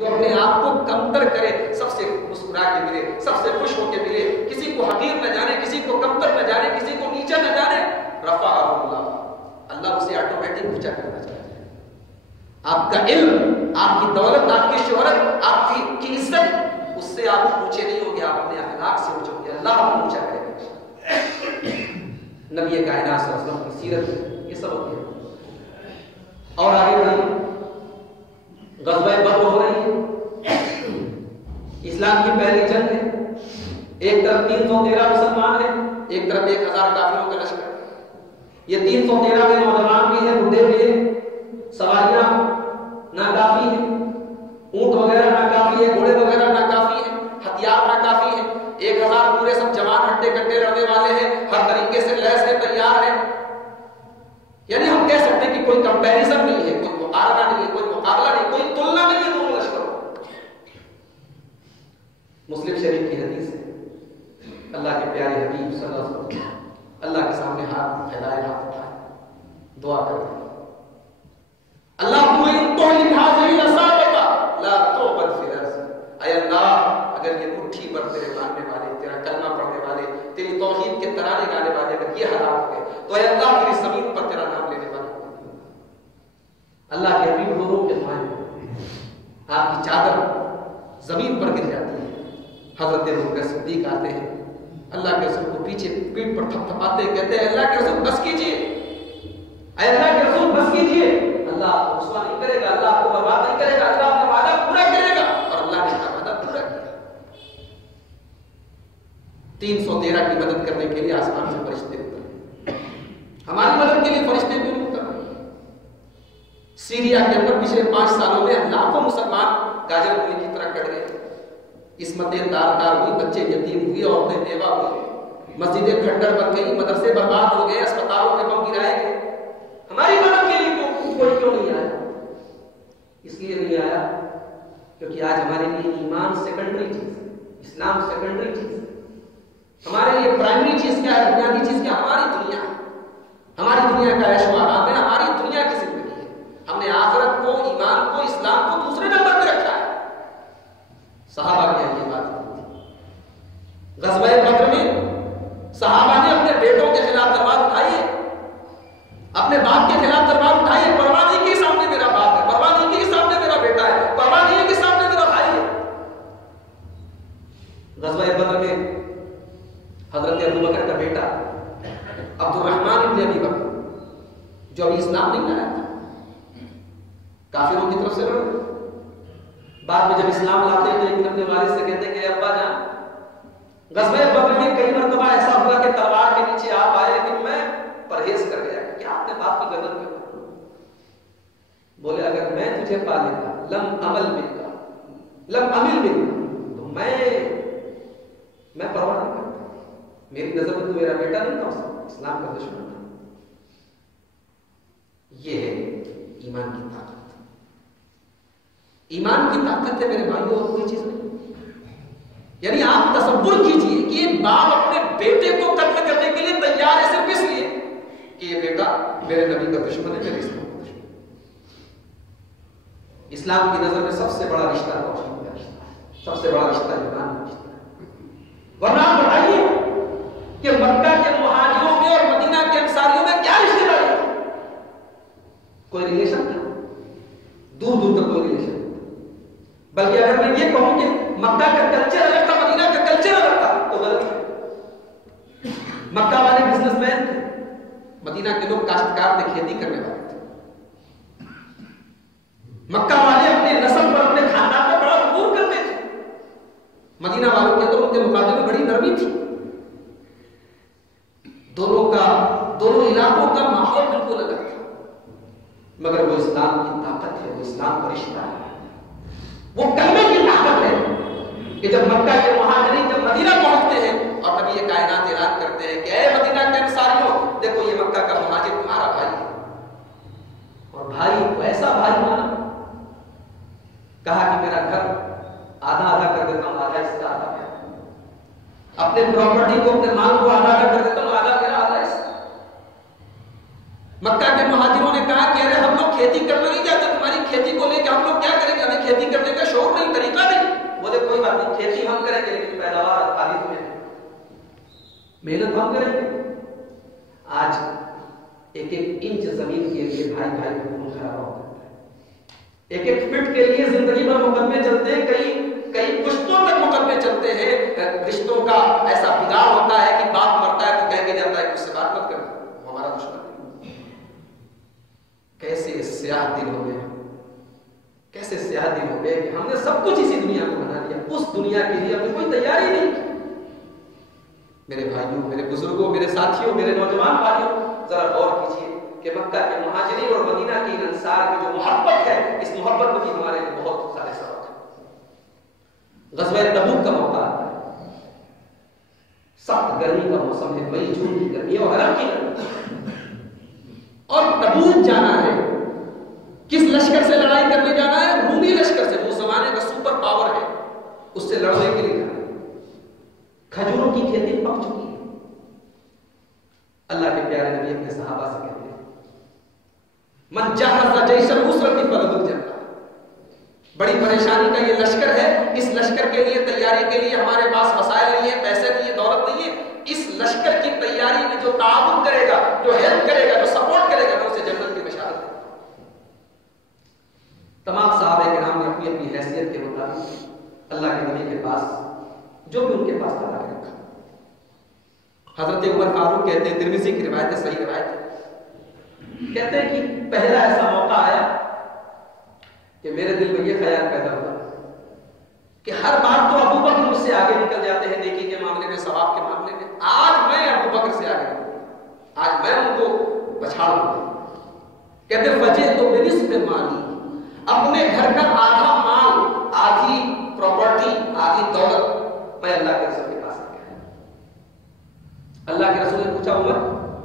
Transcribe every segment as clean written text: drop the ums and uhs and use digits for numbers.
جو اپنے آپ کو کمتر کرے، سب سے مسکرا کے ملے، سب سے خوش ہو کے ملے، کسی کو حقیر نہ جانے، کسی کو کمتر نہ جانے، کسی کو نیچا نہ جانے، رفعہ اللہ اسے آٹومیٹک اونچا کرنا چاہتا ہے۔ آپ کا علم، آپ کی دولت، آپ کی شہرت، آپ کی عزت، اس سے آپ اونچے نہیں ہوں گے، آپ اپنے اخلاق سے اونچے ہوں گے، اللہ آپ کو اونچا کرے گا۔ نبی کائنات صلی اللہ علیہ وسلم کی سیرت یہ سب ہوتی ہے۔ اور آگے بڑھیں، غزوہ بدر ہو رہی ہے، اسلام کی پہلی جنگ ہے، ایک طرف 313 مسلمان ہیں، ایک طرف 1000 کافروں کا لشکر۔ یہ 313 میں نوجوان بھی ہیں، بوڑھے بھی ہیں، سواریاں ناکافی ہیں، اونٹ وغیرہ ناکافی ہے، گھوڑے وغیرہ ناکافی ہیں، ہتھیار ناکافی ہیں، 1000 پورے سب جوان ہٹے کٹے رہنے والے ہیں، ہر طریقے سے لیس ہیں، تیار ہیں۔ یعنی ہم کہہ سکتے ہیں کہ کوئی کمپیریزن نہیں ہے، کوئی مقابلہ نہیں ہے، کوئی مقابلہ نہیں، کوئی تلنا نہیں ہے دونوں لشکروں۔ مسلم شریف کی حدیث ہے، اللہ کے پیارے حبیب صلی اللہ علیہ وسلم اللہ کے سامنے ہاتھ پھیلائے، ہاتھ اٹھائے، دعا کرتے ہیں، اللہم ان تہلک ہذہ العصابۃ لا تعبد فی الارض۔ اے اللہ، اگر یہ مٹھی پر تیرے ماننے والے، تیرا کلمہ پڑھنے والے، تیری توحید کے ترانے گانے والے اگر یہ حالات ہوئے تو اے اللہ پھر اس زمین پر تیرا نام لینے والے۔ اللہ کے حبیب رو رو کے دعائیں، آپ کی چادر زمین پر گر جاتی ہے۔ حضرت ابوبکر صدیق آتے ہیں، اللہ کے رسول کو پیچھے پیٹ پر تھپ تھپاتے کہتے ہیں اللہ کے رسول بس کیجیے، اے اللہ کے رسول بس کیجیے، اللہ آپ کو رسوا نہیں کرے گا، اللہ آپ کو برباد نہیں کرے گا، اللہ اپنا وعدہ پورا کرے گا۔ اور اللہ نے اپنا وعدہ پورا کیا۔ 313 کی مدد کرنے کے لیے آسمان سے فرشتے اترے، ہماری مدد کے لیے فرشتے کیوں نہیں اتر رہے؟ سیریا کے اندر پچھلے 5 سالوں میں لاکھوں مسلمان گاجر گولی کی طرح کٹ گئے، عصمتیں تار ہوئی، بچے یتیم ہوئے، عورتیں بیوہ ہوئی، مسجدیں کھنڈر بن گئی، مدرسے برباد ہو گئے، اسپتالوں کے بم گرائے گئے۔ ہماری مدد کے لیے کوئی کیوں نہیں آیا؟ اس لیے نہیں آیا کیونکہ آج ہمارے لیے ایمان سیکنڈری چیز ہے، اسلام سیکنڈری چیز ہے۔ ہمارے لیے پرائمری چیز کیا ہے، بنیادی چیز کیا؟ ہماری دنیا ہے، ہماری دنیا کا عیش و آرام ہے، ہماری دنیا کی زندگی ہے۔ ہم نے آخرت کو، ایمان کو، اسلام کو دوسرے نمبر پہ رکھا ہے۔ صحابہ کیا یہ بات تھی؟ غزوہ بدر میں صحابہ نے اپنے بیٹوں کے خلاف تلوار اٹھائی ہے، اپنے باپ کے خلاف تلوار اٹھائی ہے، پرواہ نہیں کی سامنے میرا باپ ہے، پرواہ نہیں کی سامنے میرا بیٹا ہے، پرواہ نہیں کی سامنے میرا بھائی ہے۔ غزوہ بدر میں حضرت ابوبکر کا بیٹا عبد الرحمن ابن ابی بکر، جو ابھی اسلام نہیں لایا تھا، کافروں کی طرف سے لڑ، بعد میں جب اسلام لاتے ہیں تو ایک اپنے والد سے کہتے ہیں کہ ابا جان، غزوہ بدر میں کئی مرتبہ ایسا ہوا کہ تلوار کے نیچے آپ آئے لیکن میں پرہیز کر گیا۔ کیا آپ نے باپ کی گردن پہ؟ بولے اگر میں تجھے پا لیتا لم عمل تو میں پرواہ نہیں کرتا، میری نظر میں تو میرا بیٹا نہیں تھا، اسلام کا دشمن تھا۔ یہ ہے ایمان کی طاقت، ایمان کی طاقت ہے میرے بھائیوں، اور کوئی چیز نہیں۔ یعنی آپ تصور کیجئے کہ ایک باپ اپنے بیٹے کو قتل کرنے کے لیے تیار ہے، صرف اس لیے کہ یہ بیٹا میرے نبی کا دشمن ہے، میرے اسلام کا دشمن۔ اسلام کی نظر میں سب سے بڑا رشتہ توحید کا رشتہ ہے، سب سے بڑا رشتہ ایمان کا رشتہ ہے۔ ورنہ آپ بتائیے کہ مکہ کے مہاجروں میں اور مدینہ کے انصاریوں میں کیا رشتے داری تھی؟ کوئی ریلیشن تھا؟ دور دور تک کوئی ریلیشن نہیں، بلکہ اگر میں یہ کہوں کہ مکہ کا کلچر الگ تھا، مدینہ کا کلچر الگ تھا تو غلط ہے۔ مکہ والے بزنس مین تھے، مدینہ کے لوگ کاشتکار تھے، کھیتی کرنے والے تھے۔ مکہ والے اپنے نسل پر، اپنے خاندان پر بڑا غرور کرتے تھے، مدینہ والوں کے تو ان کے مقابلے میں بڑی نرمی تھی۔ دونوں علاقوں کا ماحول بالکل الگ تھا، مگر وہ اسلام کی طاقت ہے، وہ اسلام کا رشتہ ہے، وہ کلمے کی طاقت ہے کہ جب مکہ کے مہاجرین جب مدینہ پہنچتے ہیں اور نبی کائنات اعلان کرتے ہیں کہ اے مدینہ کے انصاریوں، دیکھو یہ مکہ کا مہاجر تمہارا بھائی ہے، اور بھائی کو ایسا بھائی مانا، کہا کہ میرا گھر آدھا آدھا کر دیتا ہوں، آدھا اس کا آدھا میرا، اپنے پراپرٹی کو، اپنے مال کو آدھا کر دیتا ہوں، آدھا میرا آدھا اس کا۔ مکہ کے مہاجروں نے کہا کہ ارے ہم لوگ کھیتی کرنا نہیں جاتے، تمہاری کھیتی کو لے کے ہم لوگ کیا کریں گے، ہمیں کھیتی کرنے کا شوق آدمی کھیتی ہم کریں گے لیکن پیداوار خالص میں محنت ہم کریں گے. آج ایک ایک انچ زمین کے لیے بھائی بھائی کو خون خرابہ ہوتا ہے. ایک ایک فٹ کے لیے زندگی بھر مقدمے چلتے ہیں, کئی پشتوں تک مقدمے چلتے ہیں. رشتوں کا ایسا بگاڑ ہوتا ہے کہ باپ مرتا ہے تو کہہ کے جاتا ہے کہ اس سے بات مت کرنا, وہ ہمارا دشمن ہے. کیسے سیاہ دل ہو گئے, کیسے سیاہ دل ہو گئے کہ ہم نے سب کچھ اسی دنیا کو بنا دیا, اس دنیا کے لیے ہم نے کوئی تیاری نہیں کی. میرے بھائیوں, میرے بزرگوں, میرے ساتھیوں, میرے نوجوان بھائیوں, ذرا غور کیجیے کہ مکہ کے مہاجرین اور مدینہ کی انصار کی جو محبت ہے, اس محبت میں بھی ہمارے لیے بہت سارے سبق ہیں. غزوہ تبوک کا موقع آتا ہے, سخت گرمی کا موسم ہے, مئی جون کی گرمی اور حرم کی گرمی, اور تبوک جانا ہے. کس لشکر سے لڑائی کرنے جانا ہے؟ رومی لشکر سے, وہ زمانے کا سپر پاور ہے, اس سے لڑنے کے لیے جانا ہے. کھجوروں کی کھیتی پک چکی ہے. اللہ کے پیارے نبی اپنے صحابہ سے کہتے ہیں من جہز جیش العسرۃ فلہ الجنہ. بڑی پریشانی کا یہ لشکر ہے, اس لشکر کے لیے تیاری کے لیے ہمارے پاس وسائل نہیں ہے, پیسے نہیں ہے, دولت نہیں ہے. اس لشکر کی تیاری میں جو تعاون کرے گا, جو ہیلپ کرے گا, جو سپورٹ کرے گا, میں اسے جنت کی بشارت دوں. تمام صحابہ کرام نے اپنی اپنی حیثیت کے مطابق اللہ کے نبی کے پاس جو بھی ان کے پاس تھا رکھا. حضرت عمر فاروق کہتے ہیں, ترمذی کی روایت ہے, صحیح روایت ہے, کہتے ہیں کہ پہلا ایسا موقع آیا کہ میرے دل میں یہ خیال پیدا ہوا کہ ہر بار تو ابو بکر مجھ سے آگے نکل جاتے ہیں نیکی کے معاملے میں, ثواب کے معاملے میں, آج میں ابو بکر سے آگے نکلوں, آج میں ان کو پچھاڑوں. کہتے فجے تو بنصف مالی, اپنے گھر کا آدھا مال, آدھی پراپرٹی, آدھی دولت میں اللہ کے رسول کے پاس آ گیا. اللہ کے رسول نے پوچھا عمر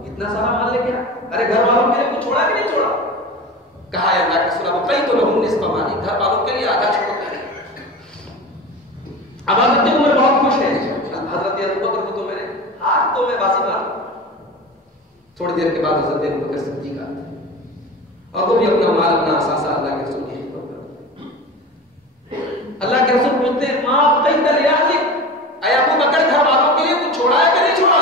اتنا سارا مال لے کے آ, ارے گھر والوں کے لیے کچھ چھوڑا کہ نہیں چھوڑا؟ کہا ہے اللہ کے رسول اب کئی تو لہم نصف مالی, گھر والوں کے لیے آدھا چھوڑا. اب حضرت عمر بہت خوش ہے, حضرت ابو بکر کو تو میں نے ہاتھ تو میں باسی مار. تھوڑی دیر کے بعد حضرت ابو بکر صدیق آتے ہیں اور وہ بھی اپنا مال, اپنا اثاثہ اللہ کے رسول کی خدمت کرتے ہیں. اللہ کے رسول پوچھتے ہیں ماں قیت لأہلک, اے ابو بکر گھر والوں کے لیے کچھ چھوڑا ہے کہ نہیں چھوڑا؟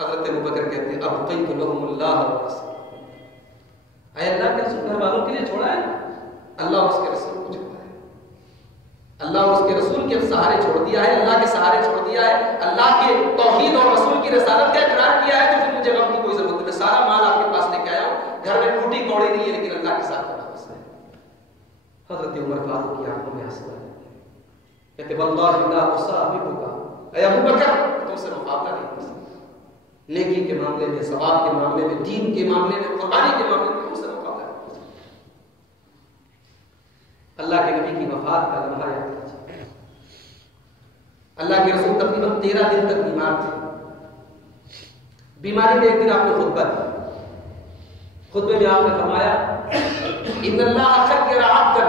حضرت ابو بکر کہتے ہیں ابقیت لهم اللہ ورسول, اے اللہ کے رسول گھر والوں کے لیے چھوڑا ہے, اللہ اور اس کے رسول کو چھوڑا ہے. اللہ اور اس کے رسول کے سہارے چھوڑ دیا ہے, اللہ کے سہارے چھوڑ دیا ہے, اللہ کے توحید اور رسول کی رسالت کا اقرار کیا ہے, تو پھر مجھے غم کی کوئی ضرورت نہیں. سارا مال آپ کے پاس لے کے آیا ہوں, گھر میں ٹوٹی کوڑی نہیں ہے, لیکن اللہ کے ساتھ بڑا مسئلہ ہے. حضرت عمر فاروق کی آنکھوں میں آنسو آئے, کہتے واللہ لا اصابک, اے ابو بکر تم سے مقابلہ نہیں کر سکتا, نیکی کے معاملے میں, ثواب کے معاملے میں, دین کے معاملے میں, قربانی کے معاملے میں تم سے مقابلہ نہیں کر سکتا. اللہ کے نبی کی وفات کا لمحہ یاد کیجیے. اللہ کے رسول تقریباً 13 دن تک بیمار تھے. بیماری میں ایک دن آپ نے خطبہ دیا, خطبے میں آپ نے فرمایا ان اللہ خیر عبدا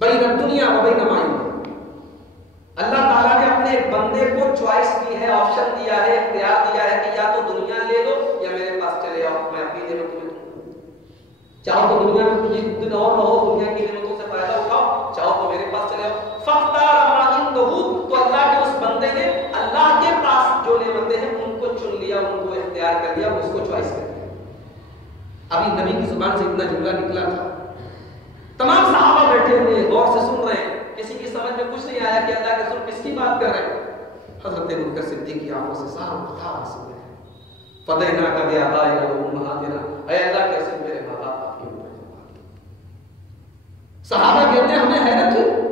بین الدنیا و بین ما یرضى. اللہ تعالیٰ نے اپنے ایک بندے کو چوائس دی ہے, آپشن دیا ہے, اختیار دیا ہے کہ یا تو دنیا لے لو یا میرے پاس چلے آؤ, میں اپنی نعمتوں میں دوں گا. چاہو تو دنیا میں کچھ دن اور رہو, دنیا کی نعمتوں سے فائدہ اٹھاؤ, چاہو تو میرے پاس چلے آؤ. فاختار ما عنده, تو اللہ کے اس بندے نے اللہ کے پاس جو نعمتیں ہیں ان کو چن لیا, ان کو اختیار کر لیا, اس کو چوائس کر لیا. ابھی نبی کی زبان سے اتنا جملہ نکلا تھا, تمام صحابہ بیٹھے ہوئے غور سے سن رہے ہیں, کسی کی سمجھ میں کچھ نہیں آیا کہ اللہ کے رسول کس کی بات کر رہے ہیں. حضرت ابو بکر صدیق کی آنکھوں سے سارا بتا آنسو ہے. فدیناک بآبائنا وامہاتنا, اے اللہ کے رسول میرے ماں باپ آپ کے اوپر. صحابہ کہتے ہیں ہمیں حیرت ہوئی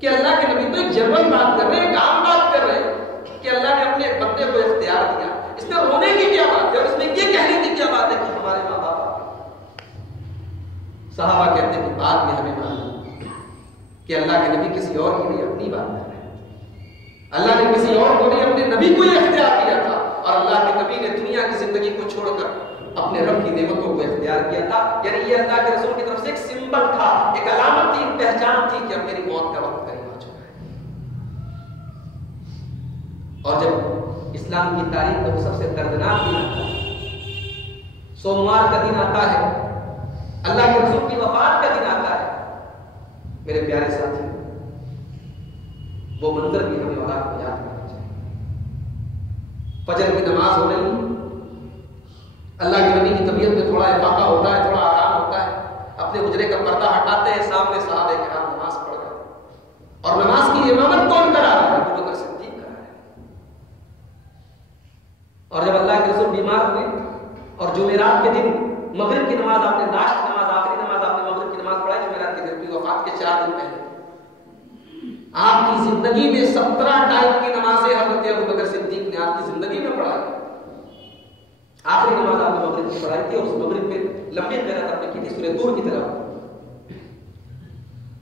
کہ اللہ کے نبی تو ایک جنرل بات کر رہے ہیں, ایک عام بات کر رہے ہیں کہ اللہ نے اپنے ایک بندے کو اختیار دیا, اس میں رونے کی کیا بات ہے, اور اس میں یہ کہنے کی کیا بات ہے کہ ہمارے ماں باپ. صحابہ کہتے ہیں کہ بعد میں ہمیں معلوم کہ اللہ کے نبی کسی اور کے لیے اپنی بات کر رہے ہیں. اللہ نے کسی اور کو نہیں, اپنے نبی کو یہ اختیار دیا تھا, اور اللہ کے نبی نے دنیا کی زندگی کو چھوڑ کر اپنے رب کی نعمتوں کو اختیار کیا تھا. یعنی یہ اللہ کے رسول کی طرف سے ایک سمبل تھا, ایک علامت تھی, ایک پہچان تھی کہ اب میری موت کا وقت قریب آ چکا ہے. اور جب اسلام کی تاریخ کا وہ سب سے دردناک دن آتا ہے, سوموار کا دن آتا ہے, اللہ کے رسول کی وفات کا دن آتا ہے, میرے پیارے ساتھی، وہ منظر بھی ہمیں اولاد کو یاد کرنا چاہیے۔ فجر کی نماز ہو رہی، اللہ کے نبی کی طبیعت میں تھوڑا افاقہ ہوتا ہے، تھوڑا آرام ہوتا ہے، اپنے حجرے کا پردہ ہٹاتے ہیں، سامنے صحابہ کرام نماز پڑھ رہے ہیں۔ اور نماز کی امامت کون کرا رہا ہے؟ ابو بکر صدیق کرا رہے ہیں۔ اور جب اللہ کے رسول بیمار ہوئے اور جمعرات کے دن مغرب کی نماز آپ نے لاسٹ نماز، آخری نماز آپ نے مغرب کی نماز پڑھائی جمعرات کے دن، وفات کے 4 دن پہلے، آپ کی زندگی میں 17 ٹائم کی نمازیں حضرت ابو بکر صدیق نے آپ کی زندگی میں پڑھائی۔ آخری نماز آپ نے مغرب کی پڑھائی تھی، اور اس مغرب میں لمبی قرات آپ نے کی تھی سورہ طور کی طرف۔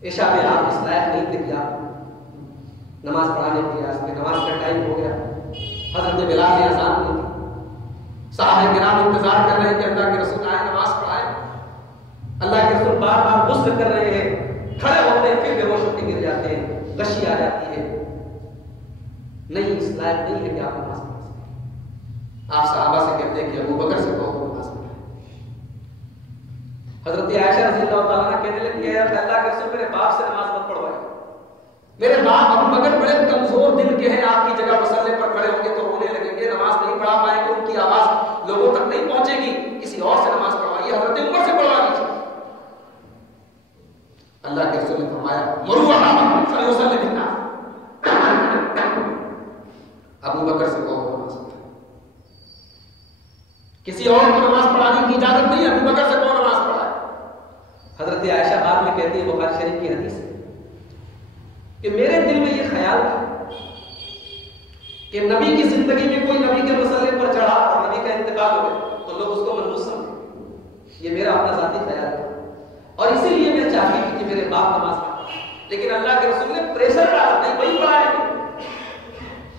عشاء میں آپ اس لائق نہیں تھے کہ آپ نماز پڑھانے کے لیے، آج میں نماز کا ٹائم ہو گیا، حضرت بلال نے اذان دی تھی، صحابہ کرام انتظار کر رہے ہیں کہ اللہ کے رسول آئے نماز پڑھائیں۔ اللہ کے رسول بار بار غسل کر رہے ہیں، کھڑے ہوتے ہیں، پھر بے ہوش ہو کے گر جاتے ہیں، غشی آ جاتی ہے، نہیں اس لائق نہیں ہے کہ آپ نماز پڑھ سکیں۔ آپ صحابہ سے کہتے ہیں کہ ابو بکر سے کہو نماز پڑھائیں۔ حضرت عائشہ رضی اللہ تعالیٰ عنہ کہنے لگی ہے اللہ کے رسول میرے باپ سے نماز مت پڑھوائے، میرے باپ ابو بکر بڑے کمزور دل کے ہیں، آپ کی جگہ مصلے پر کھڑے ہوں گے تو رونے لگیں گے، نماز نہیں پڑھا پائیں گے، ان کی آواز لوگوں تک نہیں پہنچے گی، کسی اور سے نماز پڑھوائیے، حضرت عمر سے پڑھوا لیجیے۔ اللہ کے رسول نے فرمایا مروا فلیصلی بالناس، ابو بکر سے کہو نماز پڑھائیں، کسی اور کو نماز پڑھانے کی اجازت نہیں ہے، ابو بکر سے کہو نماز پڑھائیں۔ حضرت عائشہ بعد میں کہتی ہے، بخاری شریف کی حدیث ہے، کہ میرے دل میں یہ خیال تھا کہ نبی کی زندگی میں کوئی نبی کے مسئلے پر چڑھا اور نبی کا انتقال ہو گیا تو لوگ اس کو منحوس سمجھیں، یہ میرا اپنا ذاتی خیال تھا، اور اسی لیے میں چاہتی تھی کہ میرے باپ نماز پڑھیں، لیکن اللہ کے رسول نے پریشر ڈالا نہیں وہی پڑھائیں گے،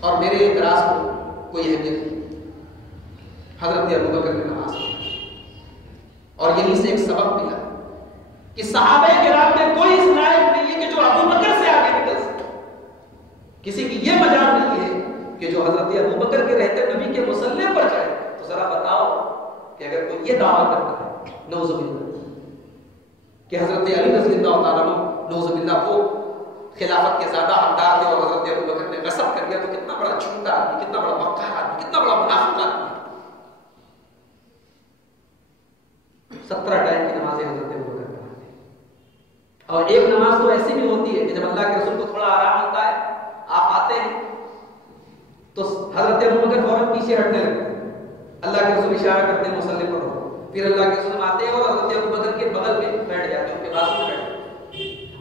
اور میرے اعتراض کو کوئی اہمیت نہیں۔ حضرت ابو بکر نے نماز پڑھی، اور یہیں سے ایک سبق ملا کہ صحابہ کرام میں کوئی اس لائق نہیں ہے کہ جو ابو بکر سے آگے نکل سکے، کسی کی یہ مجال نہیں ہے کہ جو حضرت ابو بکر کے رہتے نبی کے مصلے پر جائے۔ تو ذرا بتاؤ کہ اگر کوئی یہ دعویٰ کرتا ہے نعوذ باللہ کہ حضرت علی رضی اللہ تعالیٰ عنہ نعوذ باللہ وہ خلافت کے زیادہ حقدار تھے اور حضرت ابو بکر نے غصب کر دیا، تو کتنا بڑا جھوٹا آدمی، کتنا بڑا مکار آدمی، کتنا بڑا منافق آدمی۔ 17 ٹائم کی نمازیں حضرت ابو بکر پڑھاتے ہیں، اور ایک نماز تو ایسی بھی ہوتی ہے کہ جب اللہ کے رسول کو تھوڑا آرام ہوتا ہے، آپ آتے ہیں تو حضرت ابو بکر فوراً پیچھے ہٹنے لگتے ہیں، اللہ کے رسول اشارہ کرتے ہیں مصلی پر رہو، پھر اللہ کے رسول آتے ہیں اور حضرت ابو بکر کے بغل میں بیٹھ جاتے ہیں، ان کے بازو میں بیٹھ جاتے ہیں۔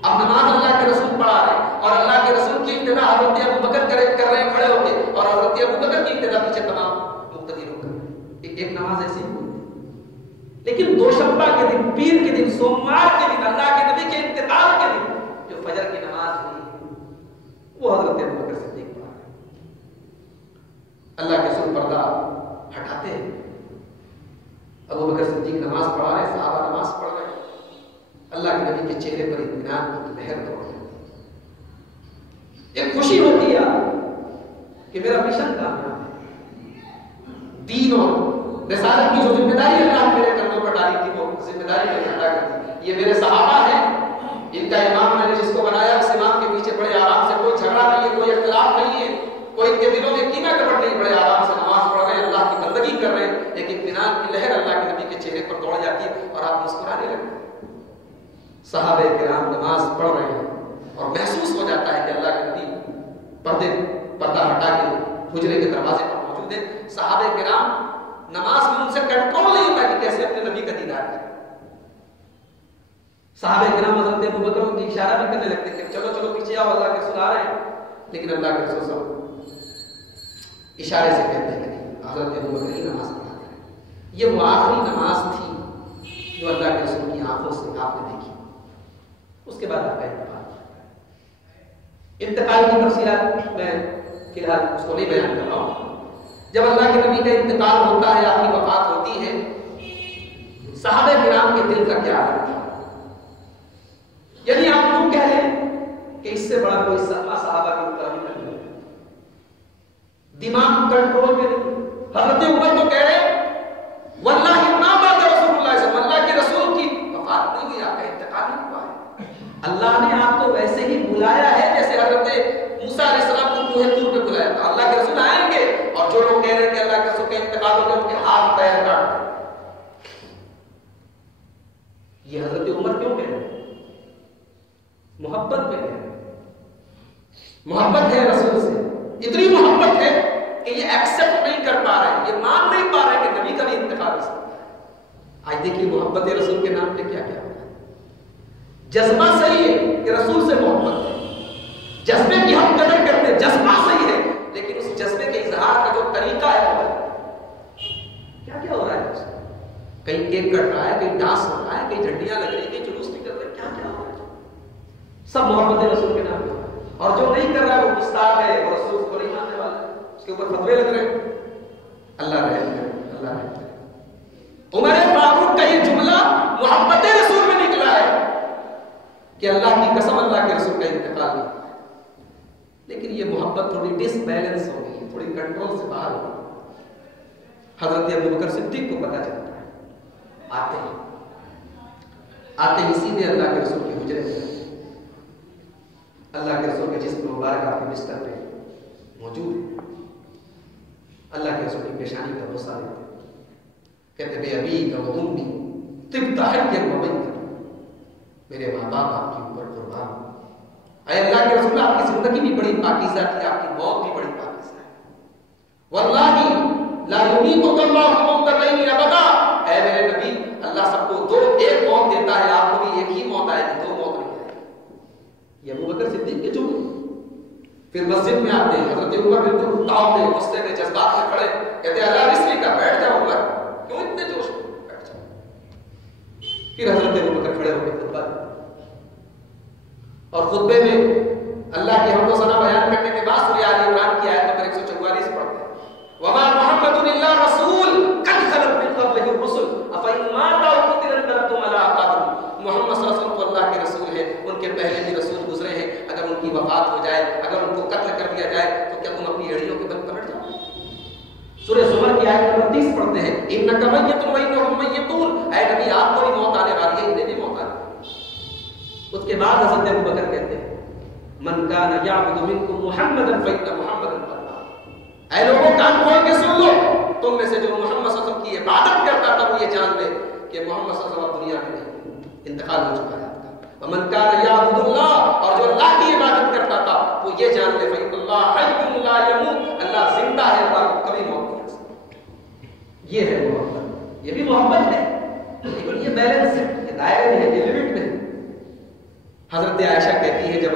اب نماز اللہ کے رسول پڑھا رہے ہیں اور اللہ کے رسول کی ابتدا حضرت ابو بکر کر رہے ہیں کھڑے ہو کے، اور حضرت ابو بکر کی ابتدا پیچھے تمام مقتدی لوگ کر رہے ہیں۔ ایک نماز ایسی ہوئی، لیکن دوشنبہ کے دن، پیر کے دن، سوموار کے دن، اللہ کے نبی کے انتقال کے دن جو فجر کی نماز ہوئی وہ حضرت ابو بکر صدیق پڑھا رہے ہیں۔ اللہ کے رسول پردہ ہٹاتے ہیں، ابو بکر صدیق نماز پڑھا رہے ہیں، صحابہ نماز پڑھ رہے ہیں، اللہ کے نبی کے چہرے پر اطمینان کی لہر دوڑ رہی ہے، ایک خوشی ہوتی ہے کہ میرا مشن کامیاب ہے، دین اور رسالت کی جو ذمہ داری اللہ نے میرے کندھوں پر ڈالی تھی وہ ذمہ داری میں نے ادا کر دی۔ یہ میرے صحابہ ہیں، ان کا امام میں نے جس کو بنایا اس امام کے پیچھے بڑے آرام سے، کوئی جھگڑا نہیں ہے، کوئی اختلاف نہیں ہے، کوئی ان کے دلوں میں کینہ کپٹ نہیں، بڑے آرام سے نماز پڑھ رہے ہیں، اللہ کی بندگی کر رہے ہیں، ایک اطمینان کی لہر اللہ کے نبی کے چہرے پر دوڑ جاتی ہے اور آپ مسکرانے لگتے ہیں۔ صحابہ کرام نماز پڑھ رہے ہیں اور محسوس ہو جاتا ہے کہ اللہ کے نبی پردہ ہٹا کے حجرے کے دروازے پر موجود ہیں۔ صحابہ کرام نماز میں ان سے کنٹرول نہیں ہوتا کہ کیسے اپنے نبی کا دیدار کریں۔ صحابہ کرام حضرت ابو بکر کو اشارہ بھی کرنے لگتے کہ چلو چلو پیچھے آؤ، اللہ کے رسول آ رہے ہیں، لیکن اللہ کے رسول صلی اشارے سے کہتے ہیں کہ حضرت ابو بکر ہی نماز پڑھاتے ہیں۔ یہ وہ آخری نماز تھی جو اللہ کے رسول کی آنکھوں سے آپ نے دیکھی، اس کے بعد آپ کا انتقال کی تفصیلات میں فی الحال اس کو نہیں بیان کر رہا ہوں۔ جب اللہ کے نبی کا انتقال ہوتا ہے، آپ کی وفات ہوتی ہے، صحابہ کرام کے دل کا کیا حال تھا؟ یعنی آپ یوں کہہ لیں کہ اس سے بڑا کوئی صدمہ صحابہ کے اوپر نہیں کرنا، دماغ کنٹرول میں نہیں۔ حضرت عمر تو کہہ رہے واللہ ما بعد رسول اللہ صلی اللہ علیہ وسلم، اللہ کے رسول کی وفات نہیں ہوئی، آپ کا انتقال نہیں ہوا ہے، اللہ نے آپ کو ویسے ہی بلایا ہے جیسے حضرت موسیٰ علیہ السلام کو کوہ طور پہ بلایا تھا. اللہ کے رسول آئیں گے اور جو لوگ کہہ رہے ہیں کہ اللہ کے رسول کا انتقال ہو گیا ان کے ہاتھ پیر کاٹ دیں. یہ حضرت عمر کیوں کہہ رہے ہیں؟ محبت میں کہہ رہے ہیں. محبت ہے رسول سے, اتنی محبت ہے کہ یہ ایکسپٹ نہیں کر پا رہے ہیں, یہ مان نہیں پا رہے کہ نبی کا بھی انتقال ہو سکتا ہے. آج دیکھیے محبت رسول کے نام پہ کیا کیا ہو رہا ہے. جذبہ صحیح ہے کہ رسول سے محبت ہے, جذبے کی ہم قدر کرتے ہیں, جذبہ صحیح ہے, لیکن اس جذبے کے اظہار کا جو طریقہ ہے وہ کیا کیا ہو رہا ہے. کہیں کیک کٹ رہا ہے, کہیں ڈانس ہو رہا ہے, کہیں جھنڈیاں لگ رہی ہیں, کہیں جلوس نکل رہے ہیں, کیا کیا ہو رہا ہے. سب محبت رسول کے نام پہ, اور جو نہیں کر رہا ہے وہ گستاخ ہے, وہ رسول کو نہیں ماننے والا ہے, اس کے اوپر فتوے لگ رہے ہیں. اللہ رحم کرے, اللہ رحم کرے. عمر فاروق کا یہ جملہ محبت رسول میں نکلا ہے کہ اللہ کی قسم اللہ کے رسول کا انتقال نہیں ہوا ہے. لیکن یہ محبت تھوڑی ڈس بیلنس ہو گئی, تھوڑی کنٹرول سے باہر ہو گئی. حضرت ابوبکر صدیق کو پتہ چلتا ہے, آتے ہی سیدھے اللہ کے رسول کے حجرے میں, اللہ کے رسول کے جسم مبارک آپ کے بستر پہ موجود ہے. اللہ کے رسول کی پیشانی کا بوسہ لیتے ہیں, کہتے بے ابی کا وہ امی طب حیا و میتا, میرے ماں باپ آپ کے اوپر قربان. اے اللہ کے رسول آپ کی زندگی بھی بڑی پاکیزہ تھی, آپ کی موت بھی بڑی پاکیزہ ہے. واللہ لا یمیتک اللہ موتین ابدا, اے میرے نبی اللہ سب کو ایک موت دیتا ہے, آپ کو بھی ایک ہی موت آئے گی, دو موت نہیں آئے گی. یہ ابوبکر صدیق کے جملے. پھر مسجد میں آتے ہیں, حضرت عمر بالکل اتاو میں, غصے میں, جذبات میں کھڑے, کہتے ہیں اللہ رسلی کا بیٹھ جاؤ عمر, کیوں اتنے جوش میں, بیٹھ جاؤ. پھر حضرت ابوبکر کھڑے ہو کے خطبہ دیتے, اور خطبے میں اللہ کی حمد و ثنا بیان کرنے کے بعد سورہ آل عمران کی آیت نمبر 144 پڑھتے ہیں, وما محمد الا رسول قد خلت من قبله الرسل افإن مات أو قتل انقلبتم على أعقابكم. محمد صلی اللہ علیہ وسلم تو اللہ کے رسول ہیں, ان کے پہلے بھی رسول گزرے ہیں, اگر ان کی وفات ہو جائے, اگر ان کو قتل کر دیا جائے تو کیا تم اپنی ایڑیوں کے بل پلٹ جاؤ گے. سورہ زمر کی آیت نمبر 30 پڑھتے ہیں, انک میت و انہم میتون, اے نبی آپ کو بھی موت آنے والی ہے, انہیں بھی موت آنے والی ہے. اس کے بعد حضرت ابوبکر کہتے ہیں من کان یعبد منکم محمدا فإن محمدا قد مات. اے لوگوں کان کھول کے سن لو, تم میں سے جو محمد صلی اللہ علیہ وسلم کی عبادت کرتا تھا وہ یہ جان لے کہ محمد صلی اللہ علیہ وسلم دنیا میں نہیں, انتقال ہو چکا ہے آپ کا. ومن کان یعبد اللہ, اور جو اللہ کی عبادت کرتا تھا وہ یہ جان لے فإن اللہ حی لا یموت, اللہ زندہ ہے, اللہ کو کبھی موت نہیں آ سکتی. یہ ہے محبت, یہ بھی محبت ہے, لیکن یہ بیلنس ہے, یہ دائرے میں ہے, یہ لمٹ میں ہے. حضرت عائشہ کہتی ہے جب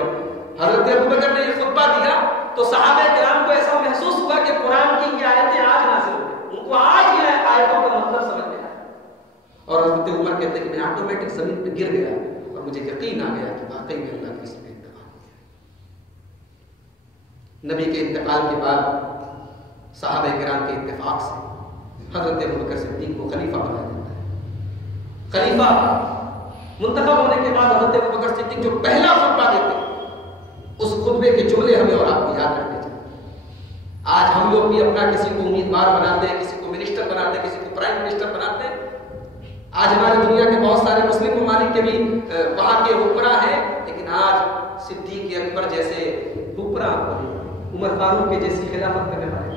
حضرت ابوبکر نے یہ خطبہ دیا تو صحابہ کرام کو ایسا محسوس ہوا کہ قرآن کی یہ آیتیں آج نازل ہو گئی, ان کو آج یہ آیتوں کا مطلب سمجھ میں آیا. اور حضرت عمر کہتے ہیں کہ میں آٹومیٹک زمین پہ گر گیا اور مجھے یقین آ گیا کہ واقعی میں اللہ کے رسول کا انتقال ہو گیا. نبی کے انتقال کے بعد صحابہ کرام کے اتفاق سے حضرت ابوبکر صدیق کو خلیفہ بنا دیتا ہے. خلیفہ منتخب ہونے کے بعد حضرت ابوبکر صدیق جو پہلا خطبہ دیتے ہیں, اس خطبے کے جملے ہمیں اور آپ کو یاد رکھنے چاہیے. آج ہم لوگ بھی اپنا کسی کو امیدوار بناتے ہیں, کسی کو منسٹر بناتے ہیں, کسی کو پرائم منسٹر بناتے ہیں. آج ہماری دنیا کے بہت سارے مسلم ممالک کے بھی وہاں کے حکمراں ہیں, لیکن آج صدیق اکبر جیسے حکمراں, عمر فاروق کے جیسی خلافت کرنے والے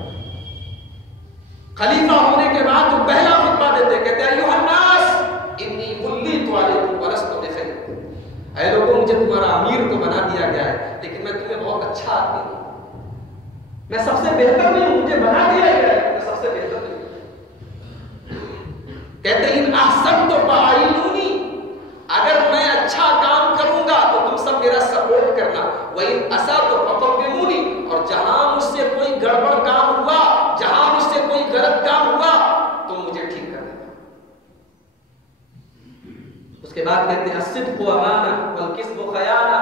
خلیفہ ہونے کے بعد جو پہلا خطبہ دیتے کہتے ہیں ایھا الناس انی ولیت علیکم ولست بخیر, اے لوگوں مجھے تمہارا امیر تو بنا دیا گیا ہے لیکن میں تمہیں بہت اچھا آدمی ہوں, میں سب سے بہتر نہیں ہوں, مجھے بنا دیا گیا ہے, میں سب سے بہتر نہیں ہوں. کہتے ہیں ان احسنت فاعینونی, اگر میں اچھا کام کروں گا تو تم سب میرا سپورٹ کرنا, وَإِنْ أَسَأْتُ فَقَوِّمُونِی, اور جہاں مجھ سے کوئی گڑبڑ کام ہوا, جہاں مجھ سے کوئی غلط کام ہوا تو مجھے ٹھیک کر دینا. اس کے بعد کہتے ہیں الصدق امانہ والکذب خیانہ,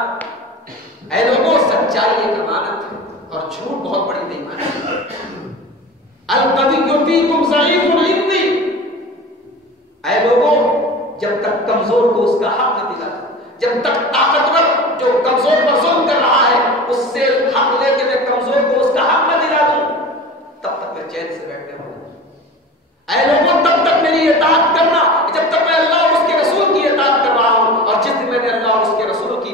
اے لوگوں سچائی ایک امانت ہے اور جھوٹ بہت بڑی بےایمانی ہے. القوی فیکم ضعیف عندی, اے لوگوں جب تک کمزور کو اس کا حق نہ دلا, جب تک طاقتور جو کمزور پر ظلم کر رہا ہے اس سے حق لے کے میں کمزور کو اس کا حق نہ دلا دوں, تب تک میں چین سے بیٹھنے والا ہوں. اے لوگوں تب تک میری اطاعت کرنا جب تک میں اللہ اور اس کے رسول کی اطاعت کر رہا ہوں, اور جس دن میں نے اللہ اور اس کے رسولوں کی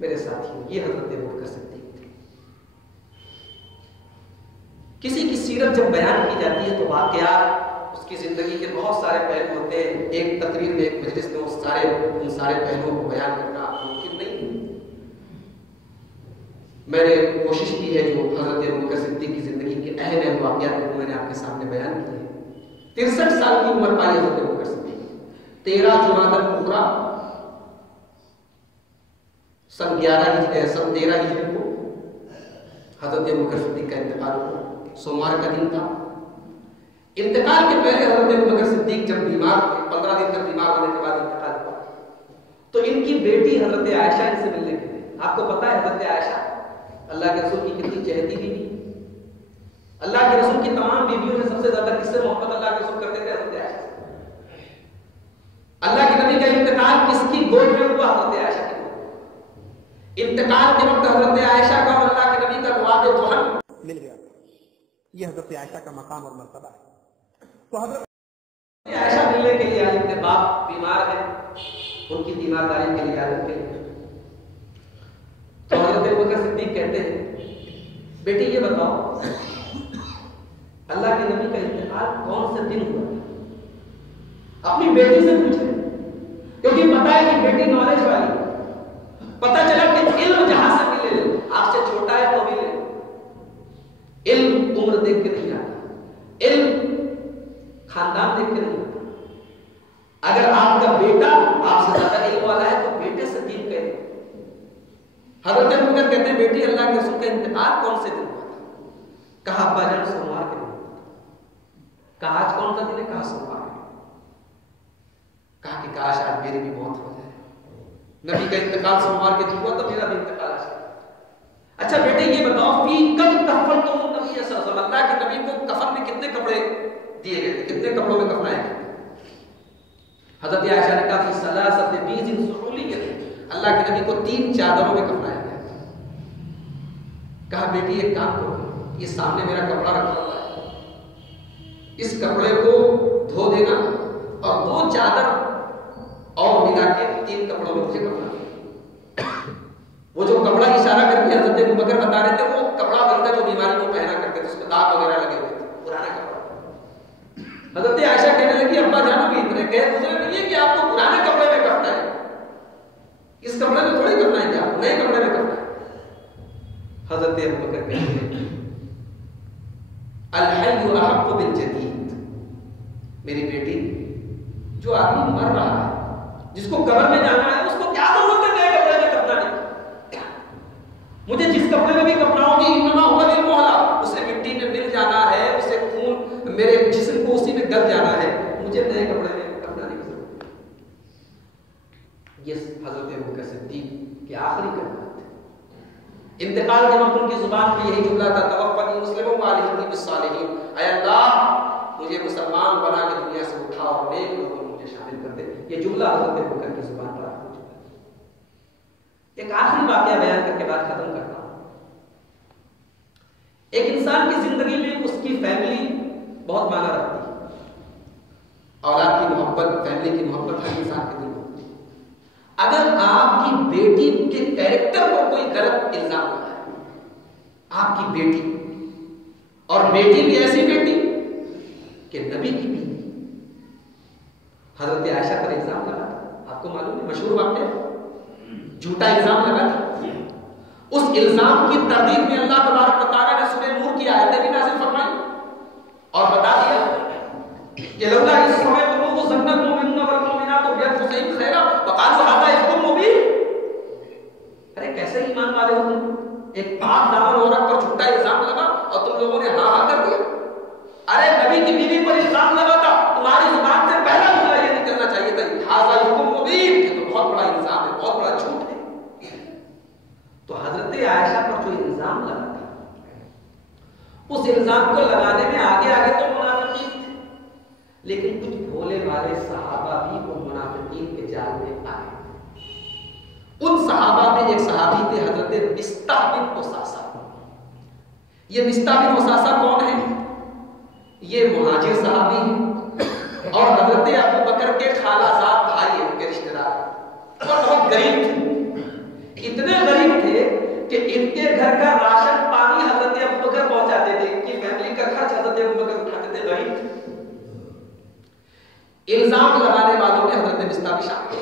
میرے ساتھیوں یہ حضرت ابوبکر صدیق تھے. کسی کی سیرت جب بیان کی جاتی ہے تو واقعات اس کی زندگی کے بہت سارے پہلو ہوتے ہیں. ایک تقریر میں ایک مجلس میں ان سارے پہلوؤں کو بیان کرنا ممکن نہیں. میں نے کوشش کی ہے جو حضرت ابوبکر صدیق کی زندگی کے اہم واقعات کو میں نے آپ کے سامنے بیان کیے. 63 سال کی عمر پائی حضرت ابوبکر صدیق. 13 جمادی الاخری سن 13 ہجری کو حضرت ابوبکر صدیق کا انتقال ہوا. سوموار کا دن تھا. انتقال کے پہلے حضرت ابوبکر صدیق جب بیمار تھے 15 دن تک بیمار ہونے کے بعد انتقال ہوا تو ان کی بیٹی حضرت عائشہ ان سے ملنے گئی. آپ کو پتا ہے حضرت عائشہ اللہ کے رسول کی کتنی چہیتی بیوی. اللہ کے رسول کی تمام بیویوں میں سب سے زیادہ کس سے محبت اللہ کے رسول کرتے تھے؟ حضرت عائشہ سے. اللہ کے نبی کا انتقال کس کی گود میں ہوا؟ حضرت عائشہ کی گود. انتقال کے وقت حضرت عائشہ کا اور اللہ کے نبی کا لواء دہن مل گیا. یہ حضرت عائشہ کا مقام اور مرتبہ ہے. تو حضرت عائشہ ملنے کے لیے اپنے باپ بیمار ہیں ان کی تیمارداری کے لیے عالم کے لیے. تو حضرت ابوبکر صدیق کہتے ہیں بیٹی یہ بتاؤ اللہ کے نبی کا انتقال کون سے دن ہوا؟ اپنی بیٹی سے پوچھیں کیونکہ پتا ہے کہ بیٹی نالج والی. پتا چلا کہ علم جہاں سے ملے آپ سے چھوٹا ہے تو ملے. علم عمر دیکھ کے نہیں آتا. علم خاندان دیکھ کے نہیں آتا. اگر آپ کا بیٹا آپ سے زیادہ علم والا ہے تو بیٹے سے دین کہے. حضرت ابوبکر کہتے ہیں بیٹی اللہ کے رسول کا انتقال کون سے دن ہوا تھا؟ کہا ابا جان سوموار کے دن. کہا آج کون سا دن ہے؟ کہا سوموار کے. کہا کہ کاش آج میری بھی موت ہو جائے. نبی کا انتقال سوموار کے دن ہوا تو میرا بھی انتقال آج. اچھا بیٹے یہ بتاؤ فی کم کفن تو نبی صلی اللہ علیہ وسلم اللہ کے نبی کو کفن میں کتنے کپڑے دیے گئے تھے؟ کتنے کپڑوں میں کفنائے گئے تھے؟ حضرت عائشہ نے کہا فی ثلاثۃ بیض سحولیۃ اللہ کے نبی کو 3 چادروں میں کفنایا گیا تھا. کہا بیٹی ایک کام کرو یہ سامنے میرا کپڑا رکھا ہوا ہے اس کپڑے کو دھو دینا اور 2 چادر اور ملا کے 3 کپڑوں میں مجھے کفنا. وہ جو کپڑا اشارہ کر کے حضرت ابوبکر بتا رہے تھے وہ کپڑا وہی تھا جو بیماری کو پہنا کرتے تھے. اس میں داغ وغیرہ لگے ہوئے تھے پرانا کپڑا. حضرت عائشہ کہنے لگی ابا جانو بھی اتنے کہہ گزرے نہیں ہے کہ آپ کو پرانے کپڑے میں کفنا ہے. اس کپڑے میں تھوڑی کفنا ہے کہ آپ نئے کپڑے میں کفنا ہے. حضرت ابوبکر کہتے ہیں الحی احق بالجدید. میری بیٹی جو آدمی مر رہا ہے جس کو قبر میں جانا ہے اس کو کیا ضرورت ہے نئے کپڑے میں کفنانے کی؟ مجھے جس کپڑے میں بھی کفناؤں گی انما ہوا للمہلہ اسے مٹی میں مل جانا ہے اسے خون میرے جسم کو اسی میں گل جانا ہے. مجھے نئے کپڑے میں کفنانے کی ضرورت ہے. یہ حضرت ابوبکر صدیق کے آخری کلمات تھے. انتقال کے وقت ان کی زبان پہ یہی جملہ تھا توفنی مسلما والحقنی بالصالحین. اے اللہ مجھے مسلمان بنا کے دنیا سے اٹھا اور نیک لوگوں میں مجھے شامل کر دے. یہ جملہ حضرت ابوبکر کی زبان پر آخری جملہ. ایک آخری واقعہ بیان کر کے بات ختم کرتا ہوں. ایک انسان کی زندگی میں اس کی فیملی بہت معنی رکھتی ہے. اولاد کی محبت فیملی کی محبت ہر انسان کے دل میں ہوتی ہے. اگر آپ کی بیٹی کے کیریکٹر پر کوئی غلط الزام لگائے آپ کی بیٹی اور بیٹی بھی ایسی بیٹی کہ نبی کی بیوی حضرت عائشہ پر الزام لگا تھا. آپ کو معلوم ہے مشہور واقعہ جھوٹا الزام لگا تھا. اس الزام کی تردید میں اللہ تبارک و تعالیٰ نے سورہ نور کی آیتیں بھی نازل فرمائی اور بتا دیا کہ لولا اس سمے قلوب ظن المؤمنون والمؤمنات بانفسہم خیرا وقالوا ھذا افک مبین. ارے کیسے ایمان والے ہو تم؟ ایک پاک دامن عورت پر جھوٹا الزام لگا اور تم لوگوں نے ہاں ہاں کر دیا. ارے نبی کی بیوی پر الزام لگا تھا تمہاری زبان سے پہلا جملہ یہ نکلنا چاہیے تھا ھذا افک مبین. یہ تو بہت بڑا الزام ہے بہت بڑا جھوٹ ہے. تو حضرت عائشہ پر جو الزام لگا تھا اس الزام کو لگانے میں آگے آگے تو منافقین تھے لیکن کچھ بھولے والے صحابہ بھی ان منافقین کے جال میں آئے. ان صحابہ میں ایک صحابی تھے حضرت مصطح بن اساسہ. یہ مصطح بن اساسہ کون ہے؟ یہ مہاجر صحابی ہیں اور حضرت ابوبکر کے خالہ زاد بھائی ہیں ان کے رشتہ دار اور بہت غریب تھے. اتنے غریب کہ ان کے گھر کا راشن پانی حضرت ابوبکر پہنچاتے تھے، ان کی فیملی کا خرچ حضرت ابوبکر اٹھاتے تھے. غریب الزام لگانے والوں میں حضرت مصطفیٰ بھی شامل ہے.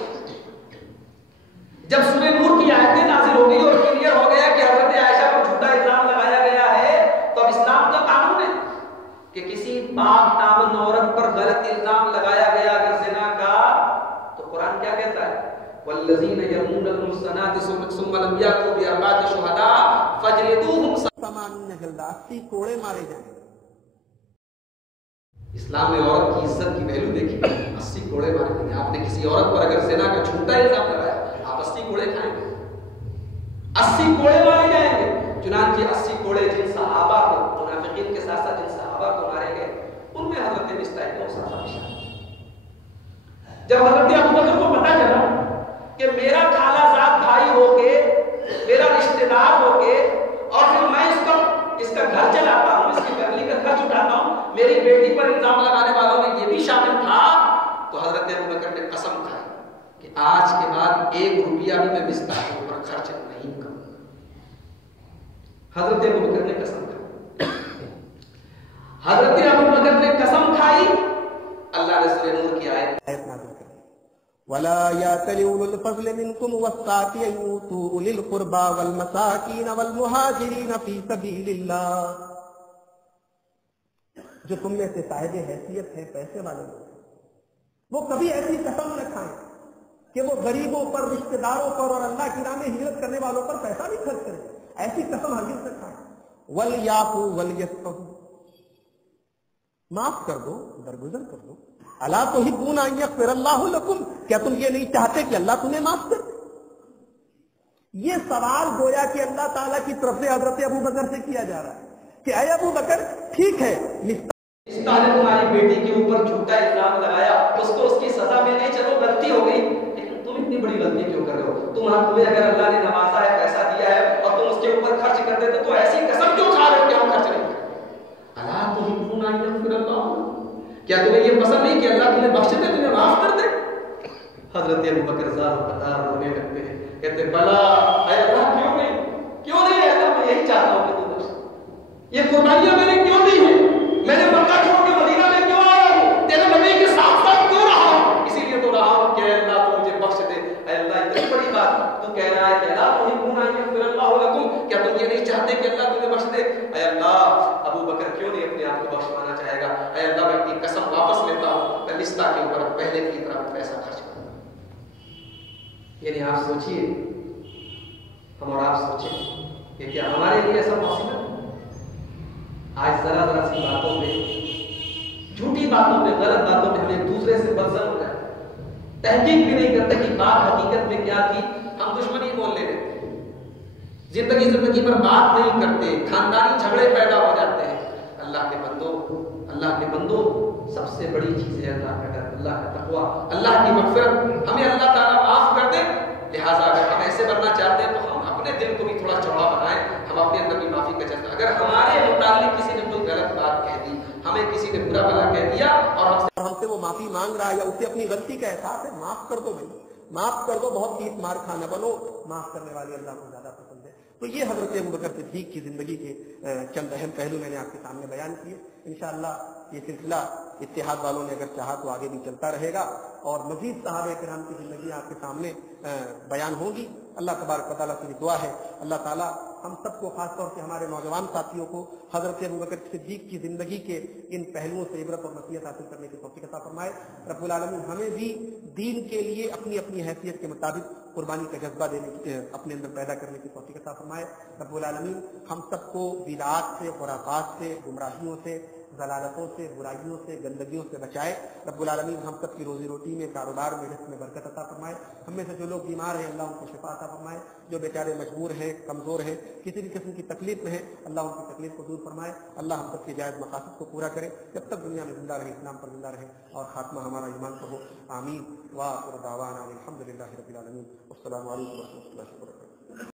جب سورہ نور کی آیتیں نازل ہو گئی اور کلیئر ہو گیا کہ حضرت عائشہ پر جھوٹا الزام لگایا گیا ہے، تو اب اسلام کا قانون ہے کہ کسی پاک دامن عورت پر غلط الزام لگایا گیا اگر زنا کا، تو قرآن کیا کہتا ہے؟ والذین یرمون المحصنات ثم لم یأتوا بأربعة شہداء فاجلدوہم 80 جلدہ 80 کوڑے مارے جائیں. اسلام میں عورت کی عزت کی ویلیو دیکھیے. 80 کوڑے مارے جائیں. آپ نے کسی عورت پر اگر زنا کا جھوٹا الزام لگایا، آپ 80 کوڑے کھائیں گے، 80 کوڑے مارے جائیں گے. چنانچہ 80 کوڑے جن صحابہ کو، منافقین کے ساتھ ساتھ جن صحابہ کو مارے گئے، ان میں حضرت مصطفیٰ کو صحابہ شامل. جب حضرت ابوبکر کو پتہ چلا کہ میرا خالہ زاد بھائی ہو کے، میرا رشتہ دار ہو کے، اور پھر میں اس کا گھر چلاتا ہوں، اس کی فیملی کا خرچ اٹھاتا ہوں، میری بیٹی پر الزام لگانے والوں میں یہ بھی شامل تھا، تو حضرت ابوبکر نے قسم کھائی کہ آج کے بعد 1 روپیہ بھی میں مصطفیٰ کے اوپر خرچ نہیں کروں گا. حضرت ابوبکر نے قسم کھائی. حضرت ابوبکر نے قسم کھائی. اللہ نے سورہ نور کی آیت نازل کر وَلَا يَأْتَلِ أُولُو الْفَضْلِ مِنْكُمْ وَالسَّعَةِ أَن يُؤْتُوا أُولِي الْقُرْبَى وَالْمَسَاكِينَ وَالْمُهَاجِرِينَ فِي سَبِيلِ اللَّهِ. جو تم میں سے صاحب حیثیت ہے، پیسے والے لوگ، وہ کبھی ایسی قسم نہ کھائیں کہ وہ غریبوں پر، رشتہ داروں پر اور اللہ کی راہ میں ہجرت کرنے والوں پر پیسہ بھی خرچ کریں. ایسی قسم ہرگز نہ کھائیں. وَلْيَعْفُوا وَلْيَصْفَحُوا، معاف کر دو، درگزر کر دو. الا تحبون ان یغفر اللہ لکم، کیا تم یہ نہیں چاہتے کہ اللہ تمہیں معاف کر دے؟ یہ سوال گویا کہ اللہ تعالیٰ کی طرف سے حضرت ابوبکر سے کیا جا رہا ہے کہ اے ابوبکر، ٹھیک ہے مصطفیٰ نے تمہاری بیٹی کے اوپر جھوٹا الزام لگایا، اس کو اس کی سزا مل گئی، چلو غلطی ہو گئی، لیکن تم اتنی بڑی غلطی کیوں کر رہے ہو؟ تمہیں اگر اللہ نے نوازا ہے، پیسہ دیا ہے، اور تم اس کے اوپر خرچ کر دیتے تو ایسی قسم کیوں کھا رہے ہو کہ ہم خرچ نہیں کریں؟ الا تحبون ان یغفر اللہ، کیا تمہیں یہ پسند نہیں کہ اللہ تمہیں بخش دے، تمہیں معاف کر دے؟ حضرت ابوبکر زار قطار رونے لگتے ہیں، کہتے بلا اے اللہ، کیوں نہیں اے اللہ، میں یہی چاہتا ہوں کہ تم بخش. یہ قربانیاں میں نے کیوں دی ہیں؟ میں نے مکہ چھوڑ کے مدینہ میں کیوں آیا ہوں؟ تیرے نبی کے ساتھ ساتھ کیوں رہا ہوں؟ اسی لیے تو رہا ہوں کہ اے اللہ تو مجھے بخش دے. اے اللہ، اتنی بڑی بات تو کہہ رہا ہے کہ لا تحبون ان یغفر اللہ لکم، کیا تم یہ نہیں چاہتے کہ اللہ تمہیں بخش دے؟ اے اللہ، ابوبکر کیوں نہیں اپنے آپ کو بخشوانا چاہے گا؟ اے اللہ، میں اپنی قسم واپس لیتا ہوں، میں مصطفیٰ کے اوپر پہلے کی طرح پیسہ خرچ کروں. یعنی آپ سوچئے، ہم اور آپ سوچیں کہ کیا ہمارے لیے ایسا پاسبل ہے؟ آج ذرا سی باتوں پہ، جھوٹی باتوں پہ، غلط باتوں پہ ہم ایک دوسرے سے بدزن ہو جائے، تحقیق بھی نہیں کرتے کہ بات حقیقت میں کیا تھی، ہم دشمنی بول لے لیتے ہیں، زندگی پر بات نہیں کرتے، خاندانی جھگڑے پیدا ہو جاتے ہیں. اللہ کے بندو سب سے بڑی چیز ہے اللہ کا ڈر، اللہ کا تقویٰ، اللہ کی مغفرت. ہمیں اللہ تعالیٰ معاف کر دے. لہٰذا اگر ہم ایسے بننا چاہتے ہیں تو ہم اپنے دل کو بھی تھوڑا چوڑا بنائیں، ہم اپنے اندر بھی معافی کا جذبہ. اگر ہمارے متعلق کسی نے کوئی غلط بات کہہ دی، ہمیں کسی نے برا بھلا کہہ دیا اور ہم سے وہ معافی مانگ رہا ہے یا اسے اپنی غلطی کا احساس ہے، معاف کر دو بھائی، معاف کر دو. بہت پیٹ مار کھانا بنو، معاف کرنے والے اللہ کو زیادہ پسند ہے. تو یہ حضرت ابوبکر صدیق کی زندگی کے چند اہم پہلو میں نے آپ کے سامنے بیان کیے. انشاءاللہ یہ سلسلہ اتحاد والوں نے اگر چاہا تو آگے بھی چلتا رہے گا اور مزید صحابہ کرام کی زندگی آپ کے سامنے بیان ہوگی. اللہ تبارک و تعالیٰ سے دعا ہے اللہ تعالیٰ ہم سب کو، خاص طور سے ہمارے نوجوان ساتھیوں کو، حضرت ابوبکر صدیق کی زندگی کے ان پہلوؤں سے عبرت اور نصیحت حاصل کرنے کی توفیق عطا فرمائے. رب العالمین ہمیں بھی دین کے لیے اپنی اپنی حیثیت کے مطابق قربانی کا جذبہ دینے کی، اپنے اندر پیدا کرنے کی توفیق عطا فرمائے. رب العالمین ہم سب کو بدعات سے، خرافات سے، گمراہیوں سے، ضلالتوں سے، برائیوں سے، گندگیوں سے بچائے. رب العالمین ہم سب کی روزی روٹی میں، کاروبار میں، رزق میں برکت عطا فرمائے. ہم میں سے جو لوگ بیمار ہیں اللہ ان کو شفا عطا فرمائے. جو بیچارے مجبور ہیں، کمزور ہیں، کسی بھی قسم کی تکلیف میں ہیں، اللہ ان کی تکلیف کو دور فرمائے. اللہ ہم سب کے جائز مقاصد کو پورا کرے. جب تک دنیا میں زندہ رہے، اسلام پر زندہ رہے اور خاتمہ ہمارا ایمان پر ہو. آمین. وآخر دعوانا الحمد للہ رب العالمین. السلام علیکم و رحمۃ اللہ وبرکاتہ.